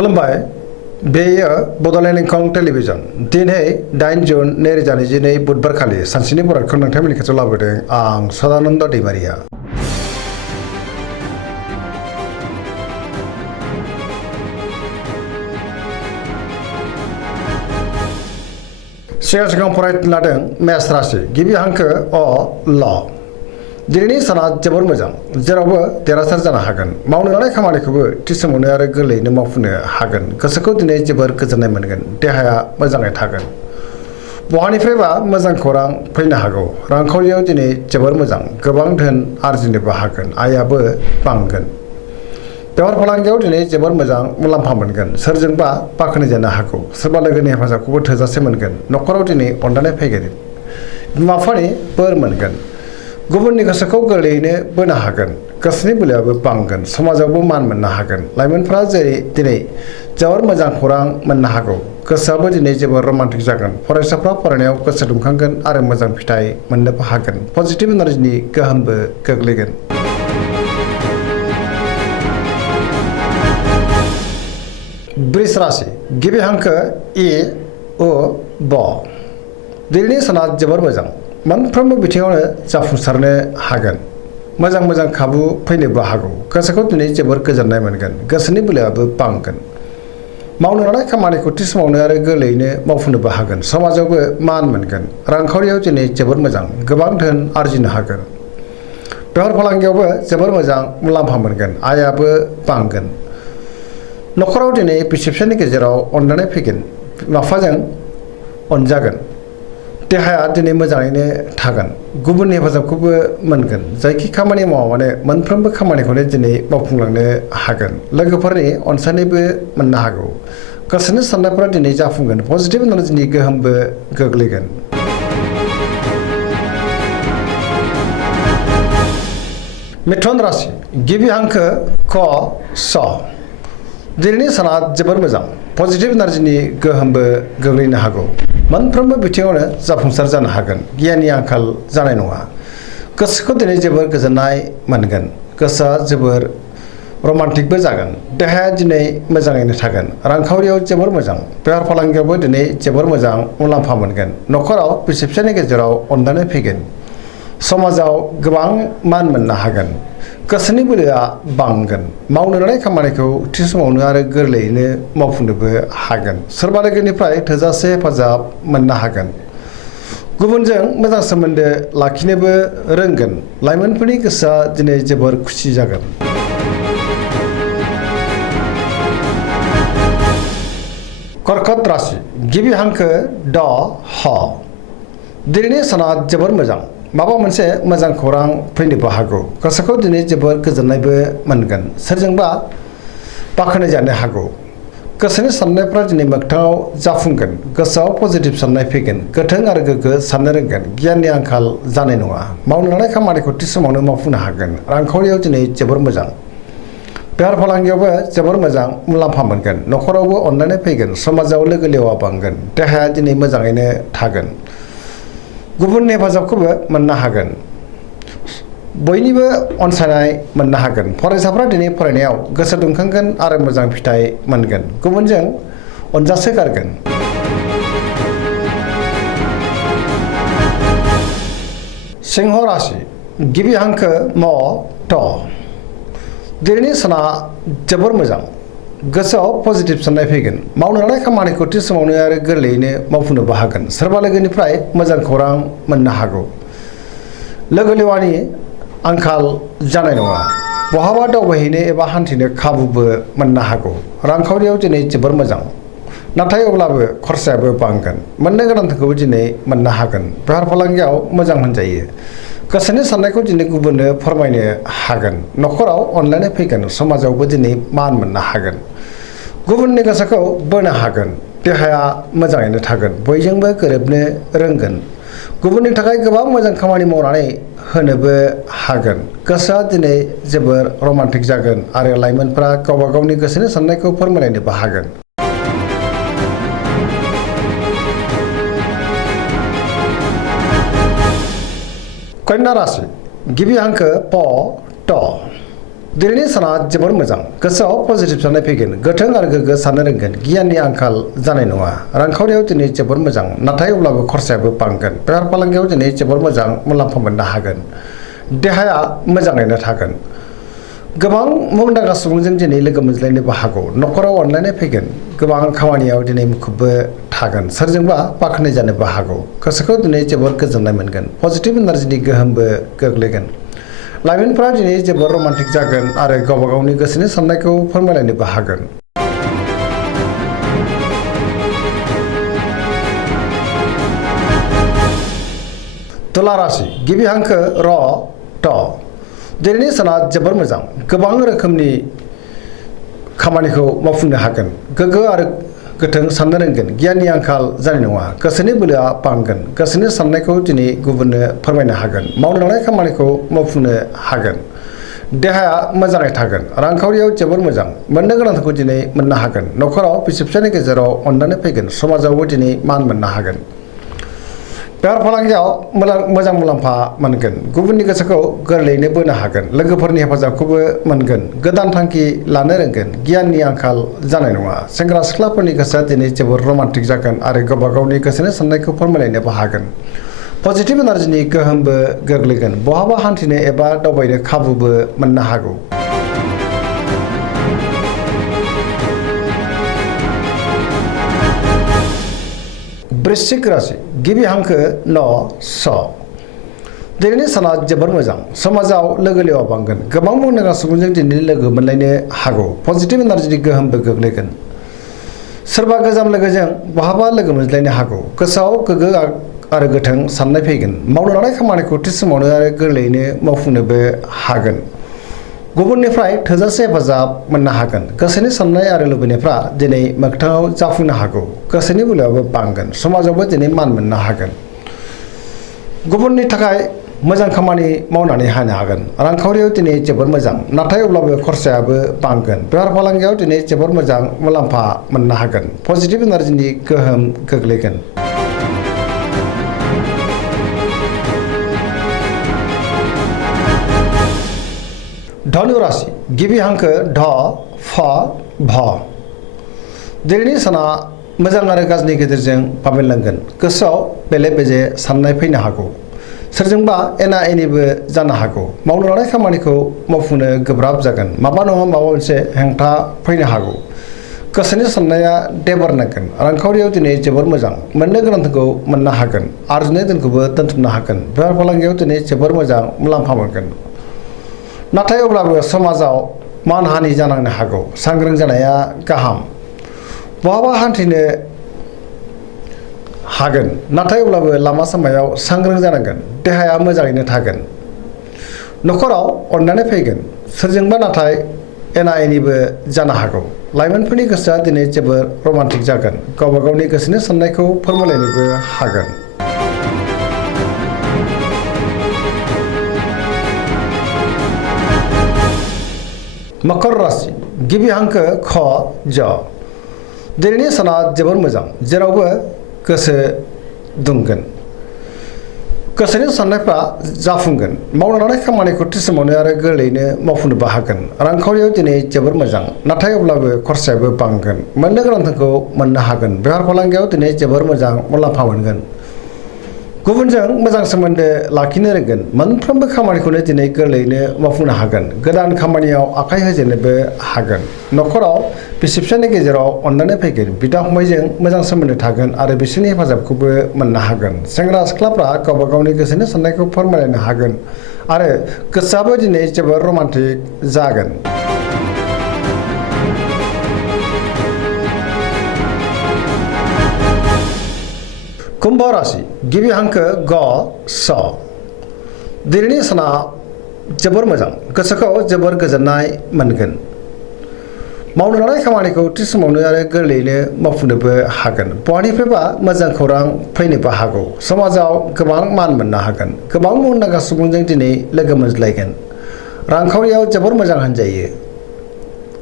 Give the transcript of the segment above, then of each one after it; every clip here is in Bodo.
खुलुमबाय बेयो बड'लेण्ड इंखं टेलिभिजन दिनै 8 जुन 2022 बुधबारखालि सानसेनि बरादखौ नोंथांमोननि खाथियाव लाबोदों आं सदानन्द दैमारिया। सिगां फरायनो लादों मेष राशि गिबि हांखो अ ल। दिनैनि साना जोबोर मोजां, जेरावबो देरहासार जानो हागोन। मावनो लानाय खामानिखौबो थि समावनो आरो गोरलैयैनो मावफुंनो हागोन। गोसोखौ दिनै जोबोर गोजोननाय मोनगोन। देहाया मोजाङै थागोन। बहानिफ्रायबा मोजां खौरां फैनो हागौ। रांखावरियाव दिनै जोबोर मोजां, गोबां धोन आरजिनोबो हागोन। आयाबो बांगोन। बेफार फालांगियाव दिनै जोबोर मोजां मुलाम्फा मोनगोन। सोरजोंबा बाख्नाय जानो हागौ। सोरबा लोगोनि हेफाजाबखौबो थोजासे मोनगोन। न'खराव दिनै अननाय फैगोन। बिमा बिफानि बोर मोनगोन। गुबुननि गोसोखौ गोरलैयैनो बोनो हागोन। गोसोनि बोलोआबो बांगोन। समाजावबो मान मोननो हागोन। लाइमोनफ्रा दिनै जोबोर मोजां खौरां मोननो हागौ। गोसोआबो दिनै जोबोर रमान्टिक जागोन। फरायसाफ्रा फरायनायाव गोसो दुंखांगोन आरो मोजां फिथाइ मोननोबो हागोन। पजिटिभ एनार्जिनि गोहोमबो गोग्लैगोन। वृष राशि गिबि हांखो इ उ ब। दिनैनि साना जोबोर मोजां। मोनफ्रोमबो बिथिङावनो जाफुंसारनो हागोन। मोजां खाबु फैनोबो हागौ। गोसोखौ दिनै जोबोर गोजोननाय मोनगोन। गोसोनि बोलोआबो बांगोन। मावनो लानाय खामानिखौ थि समावनो आरो गोरलैयैनो मावफुंनोबो हागोन। समाजावबो मान मोनगोन। रांखावरियाव दिनै जोबोर मोजां, गोबां धोन आरजिनो हागोन। बेफार फालांगियावबो जोबोर मोजां मुलाम्फा मोनगोन। आयाबो बांगोन। न'खराव दिनै बिसि फिसायनि गेजेराव अनलायनाय फैगोन। बिमा बिफाजों अनजागोन। देहाया दिनै मोजाङैनो थागोन। गुबुननि हेफाजाबखौबो मोनगोन। जायखि खामानि मावा माने मोनफ्रोमबो खामानिखौनो दिनै मावफुंलांनो हागोन। लोगोफोरनि अनसायनायबो मोननो हागौ। गोसोनि साननायफोरा दिनै जाफुंगोन। पजिटिभ एनार्जिनि गोहोमबो गोग्लैगोन। मिथुन राशि गिबि हांखो क स। दिनैनि साना जोबोर मोजां। पजिटिभ एनार्जिनि गोहोमबो गोग्लैनो हागौ। मोनफ्रोमबो बिथिङावनो जाफुंसार जानो हागोन। गियाननि आंखाल जानाय नङा। गोसोखौ दिनै जोबोर गोजोननाय मोनगोन। गोसोआ जोबोर रमान्टिकबो जागोन। देहाया दिनै मोजाङैनो थागोन। रांखावरियाव जोबोर मोजां। बेफार फालांगियावबो दिनै जोबोर मोजां मुलाम्फा मोनगोन। न'खराव बिसि फिसायनि गेजेराव अनलायनाय फैगोन। समाजाव गोबां मान मोननो हागोन। गोसोनि बोलोआ बांगोन। मावनो लानाय खामानिखौ थि समावनो आरो गोरलैयैनो मावफुंनोबो हागोन। सोरबा लोगोनिफ्राय थोजासे हेफाजाब मोननो हागोन। गुबुनजों मोजां सोमोन्दो लाखिनोबो रोंगोन। लाइमोनफोरनि गोसोआ दिनै जोबोर खुसि जागोन। कर्कट राशि गिबि हांखो ड ह। दिनैनि साना जोबोर मोजां। माबा मोनसे मोजां खौरां फैनोबो हागौ। गोसोखौ दिनै जोबोर गोजोननायबो मोनगोन। सोरजोंबा बाख्नाय जानो हागौ। गोसोनि साननायफ्रा दिनै मोगथाङाव जाफुंगोन। गोसोआव पजिटिभ साननाय फैगोन। गोथों आरो गोग्गो साननो रोंगोन। गियाननि आंखाल जानाय नङा। मावनो लानाय खामानिखौ थि समावनो मावफुंनो हागोन। रांखावरियाव दिनै जोबोर मोजां। बेफार फालांगियावबो जोबोर मोजां मुलाम्फा मोनगोन। न'खरावबो अनलायनाय फैगोन। समाजाव लोगो लेवा बांगोन। देहाया दिनै मोजाङैनो थागोन। गुबुननि हेफाजाबखौबो मोननो हागोन। बयनिबो अनसायनाय मोननो हागोन। फरायसाफ्रा दिनै फरायनायाव गोसो दुंखांगोन आरो मोजां फिथाइ मोनगोन। गुबुनजों अनजासोगारगोन। सिंह राशि गिबि हांखो म थ। दिनैनि साना जोबोर मोजां। गोसोआव पजिटिभ साननाय फैगोन। मावनो लानाय खामानिखौ थि समावनो आरो गोरलैयैनो मावफुंनोबो हागोन। सोरबा लोगोनिफ्राय मोजां खौरां मोननो हागौ। लोगो लेवानि आंखाल जानाय नङा। बहाबा दावबायहैनो एबा हान्थिनो खाबुबो मोननो हागौ। रांखावरियाव दिनै जोबोर मोजां। नाथाय अब्लाबो खरसायाबो बांगोन। मोननो गोनांखौबो दिनै मोननो हागोन। बेफार फालांगियाव मोजां होनजायो। गोसोनि साननायखौ दिनै गुबुननो फोरमायनो हागोन। न'खराव अनलायनाय फैगोन। समाजावबो दिनै मान मोननो हागोन। गुबुननि गोसोखौ बोनो हागोन। देहाया मोजाङैनो थागोन। बयजोंबो गोरोबनो रोंगोन। गुबुननि थाखाय गोबां मोजां खामानि मावनानै होनोबो हागोन। गोसोआ दिनै जोबोर रमान्टिक जागोन आरो लाइमोनफ्रा गावबा गावनि गोसोनि साननायखौ फोरमायलायनोबो हागोन। कन्या राशि गिबि हांखो प ट। दिनैनि साना जोबोर मोजां गोसोआव पजिटिभ साननाय फैगोन गोथों आरो गोग्गो साननो रोंगोन गियाननि आंखाल जानाय नङा रांखावरियाव दिनै जोबोर मोजां नाथाय अब्लाबो खरसायाबो बांगोन बेफार फालांगियाव दिनै जोबोर मोजां मुलाम्फा मोननो हागोन देहाया मोजाङैनो थागोन गोबां मुंदांखा सुबुंजों दिनै लोगो मोनज्लायनोबो हागौ न'खराव अनलायनाय फैगोन गोबां खामानियाव दिनै मुखुबबो थागोन सोरजोंबा बाख्नाय जानोबो हागौ गोसोखौ दिनै जोबोर गोजोननाय मोनगोन पजिटिभ एनार्जिनि गोहोमबो गोग्लैगोन लाइमोनफोरा दिनै जोबोर रमान्टिक जागोन आरो गावबा गावनि गोसोनि साननायखौ फोरमायलायनोबो हागोन तुला राशि गिबि हांखो र ट दिनैनि साना जोबोर मोजां गोबां रोखोमनि खामानिखौ मावफुंनो हागोन गोग्गो आरो गोथों साननो रोंगोन गियाननि आंखाल जानाय नङा गोसोनि बोलोआ बांगोन गोसोनि साननायखौ दिनै गुबुननो फोरमायनो हागोन मावनो लानाय खामानिखौ मावफुंनो हागोन देहाया मोजाङै थागोन रांखावरियाव जोबोर मोजां मोननो गोनांखौ दिनै मोननो हागोन न'खराव बिसि फिसायनि गेजेराव अननानै फैगोन समाजावबो दिनै मान मोननो हागोन बेफार फालांगियाव मोजां मुलाम्फा मोनगोन गुबुननि गोसोखौ गोरलैयैनो बोनो हागोन लोगोफोरनि हेफाजाबखौबो मोनगोन गोदान थांखि लानो रोंगोन गियाननि आंखाल जानाय नङा सेंग्रा सिख्लाफोरनि गोसोआ दिनै जोबोर रमान्टिक जागोन आरो गावबा गावनि गोसोनि साननायखौ फोरमायलायनोबो हागोन पजिटिभ एनार्जिनि गोहोमबो गोग्लैगोन बहाबा हान्थिनो एबा दावबायनो खाबुबो मोननो हागौ वृश्चिक राशि गिबि हांखो न स दिनैनि साना जोबोर मोजां समाजाव लोगो लेवा बांगोन गोबां मुंदांखा सुबुंजों दिनै लोगो मोनलायनो हागौ पजिटिभ एनार्जिनि गोहोमबो गोग्लैगोन सोरबा गोजाम लोगोजों बहाबा लोगो मोनज्लायनो हागौ गोसोआव गोग्गो आरो गोथों साननाय फैगोन मावनो लानाय खामानिखौ थि समावनो आरो गोरलैयैनो मावफुंनोबो हागोन गुबुननिफ्राय थोजासे हेफाजाब मोननो हागोन गोसोनि साननाय आरो लुबैनायफ्रा दिनै मोगथाङाव जाफुंनो हागौ गोसोनि बोलोआबो बांगोन समाजावबो दिनै मान मोननो हागोन गुबुननि थाखाय मोजां खामानि मावनानै होनो हागोन रांखावरियाव दिनै जोबोर मोजां नाथाय अब्लाबो खरसायाबो बांगोन बेफार फालांगियाव दिनै जोबोर मोजां मुलाम्फा मोननो हागोन पजिटिभ एनार्जिनि गोहोम गोग्लैगोन धनु राशि गिबि हांखो ढ फ भ दिनैनि साना मोजां आरो गाज्रिनि गेजेरजों बाबेनलांगोन गोसोआव बेले बेजे साननाय फैनो हागौ सोरजोंबा एना एनिबो जानो हागौ मावनो लानाय खामानिखौ मावफुंनो गोब्राब जागोन माबा नङा माबा मोनसे हेंथा फैनो हागौ गोसोनि साननाया देबारनांगोन रांखावरियाव दिनै जोबोर मोजां मोननो गोनांखौ मोननो हागोन आरजिनाय दोनखौबो दोनथुमनो हागोन बेफार फालांगियाव दिनै जोबोर मोजां मुलाम्फा मोनगोन नाथाय अब्लाबो समाजाव मानहानि जानांनो हागौ सांग्रां जानाया गाहाम बहाबा हान्थिनो हागोन नाथाय अब्लाबो लामा सामायाव सांग्रां जानांगोन देहाया मोजाङैनो थागोन न'खराव अननानै फैगोन सोरजोंबा नाथाय एना एनिबो जानो हागौ लाइमोनफोरनि गोसोआ दिनै जोबोर रमान्टिक जागोन गावबा गावनि गोसोनि साननायखौ फोरमायलायनोबो हागोन मकर राशि गिबि हांखो ख ज दिनैनि साना जोबोर मोजां जेरावबो गोसो दुंगोन गोसोनि साननायफ्रा जाफुंगोन मावनो लानाय खामानिखौ थि समावनो आरो गोरलैयैनो मावफुंनोबो हागोन रांखावरियाव दिनै जोबोर मोजां नाथाय अब्लाबो खरसायाबो बांगोन मोननो गोनांखौ मोननो हागोन बेफार फालांगियाव दिनै जोबोर मोजां मुलाम्फा मोनगोन गुबुनजों मोजां सोमोन्दो लाखिनो रोंगोन मोनफ्रोमबो खामानिखौनो दिनै गोरलैयैनो मावफुंनो हागोन गोदान खामानियाव आखाइ होजेननोबो हागोन न'खराव बिसि फिसायनि गेजेराव अननानै फैगोन बिदा फंबायजों मोजां सोमोन्दो थागोन आरो बिसोरनि हेफाजाबखौबो मोननो हागोन सेंग्रा सिख्लाफ्रा गावबा गावनि गोसोनि साननायखौ फोरमायलायनो हागोन आरो गोसोआबो दिनै जोबोर रमान्टिक जागोन कुंभ राशि गिबि हांखो ग स दिनैनि साना जोबोर मोजां गोसोखौ जोबोर गोजोननाय मोनगोन मावनो लानाय खामानिखौ थि समावनो आरो गोरलैयैनो मावफुंनोबो हागोन बहानिफ्रायबा मोजां खौरां फैनोबो हागौ समाजाव गोबां मान मोननो हागोन गोबां मुंदांखा सुबुंजों दिनै लोगो मोनज्लायगोन रांखावरियाव जोबोर मोजां होनजायो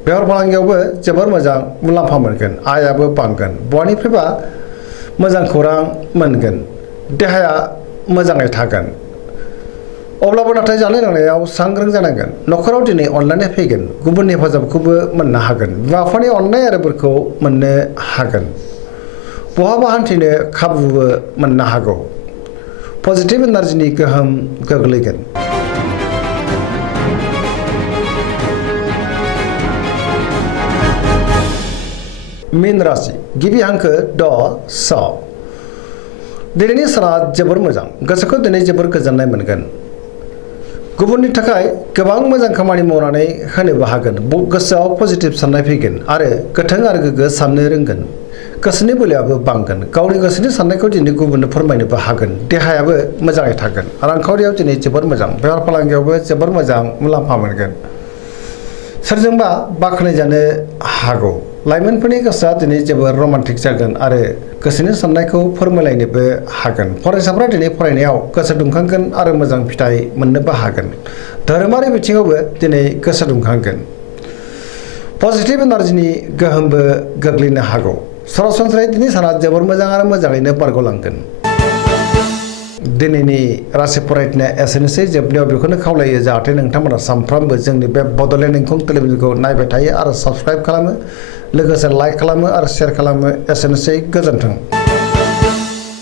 बेफार फालांगियावबो जोबोर मोजां मुलाम्फा मोनगोन आयाबो बांगोन बहानिफ्रायबा मोजां खौरां मोनगोन देहाया मोजाङै थागोन अब्लाबो नाथाय जानाय लोंनायाव सांग्रां जानांगोन। न'खराव दिनै अनलायनाय फैगोन, गुबुननि हेफाजाबखौबो मोननो हागोन, बिमा बिफानि अननाय आरो बोरखौ मोननो हागोन, बहाबा हान्थिनो खाबुबो मोननो हागौ। पजिटिभ एनार्जिनि गोहोम गोग्लैगोन। मीन राशि गिबि हांखो ड स। दिनैनि साना जोबोर मोजां, गोसोखौ दिनै जोबोर गोजोननाय मोनगोन। गुबुननि थाखाय गोबां मोजां खामानि मावनानै होनोबो हागोन। गोसोआव पजिटिभ साननाय फैगोन आरो गोथों आरो गोग्गो साननो रोंगोन। गोसोनि बोलोआबो बांगोन। गावनि गोसोनि साननायखौ दिनै गुबुननो फोरमायनोबो हागोन। देहायाबो मोजाङै थागोन। रांखावरियाव दिनै जोबोर मोजां, बेफार फालांगियावबो जोबोर मोजां मुलाम्फा मोनगोन। सोरजोंबा बाख्नायजानो हागौ। लाइमोनफोरनि गोसोआ दिनै जोबोर रमान्टिक जागोन आरो गोसोनि साननायखौ फोरमायलायनोबो हागोन। फरायसाफ्रा दिनै फरायनायाव गोसो दुंखांगोन आरो मोजां फिथाइ मोननोबो हागोन। धोरोमारि बिथिङावबो दिनै गोसो दुंखांगोन। पजिटिभ एनार्जिनि गोहोमबो गोग्लैनो हागौ। सरासनस्रायै दिनै साना जोबोर मोजां आरो मोजाङैनो बारग'लांगोन। दिनैनि राशि फरायनाया एसेनोसै। जोबनायाव बेखौनो खावलायो जाहाथे नोंथांमोना सानफ्रामबो जोंनि बे बड'लेण्ड इंखं टेलिभिजनखौ नायबाय थायो आरो साबस्क्राइब खालामो, लोगोसे लाइक खालामो आरो शेयार खालामो। एसेनोसै, गोजोन्थों।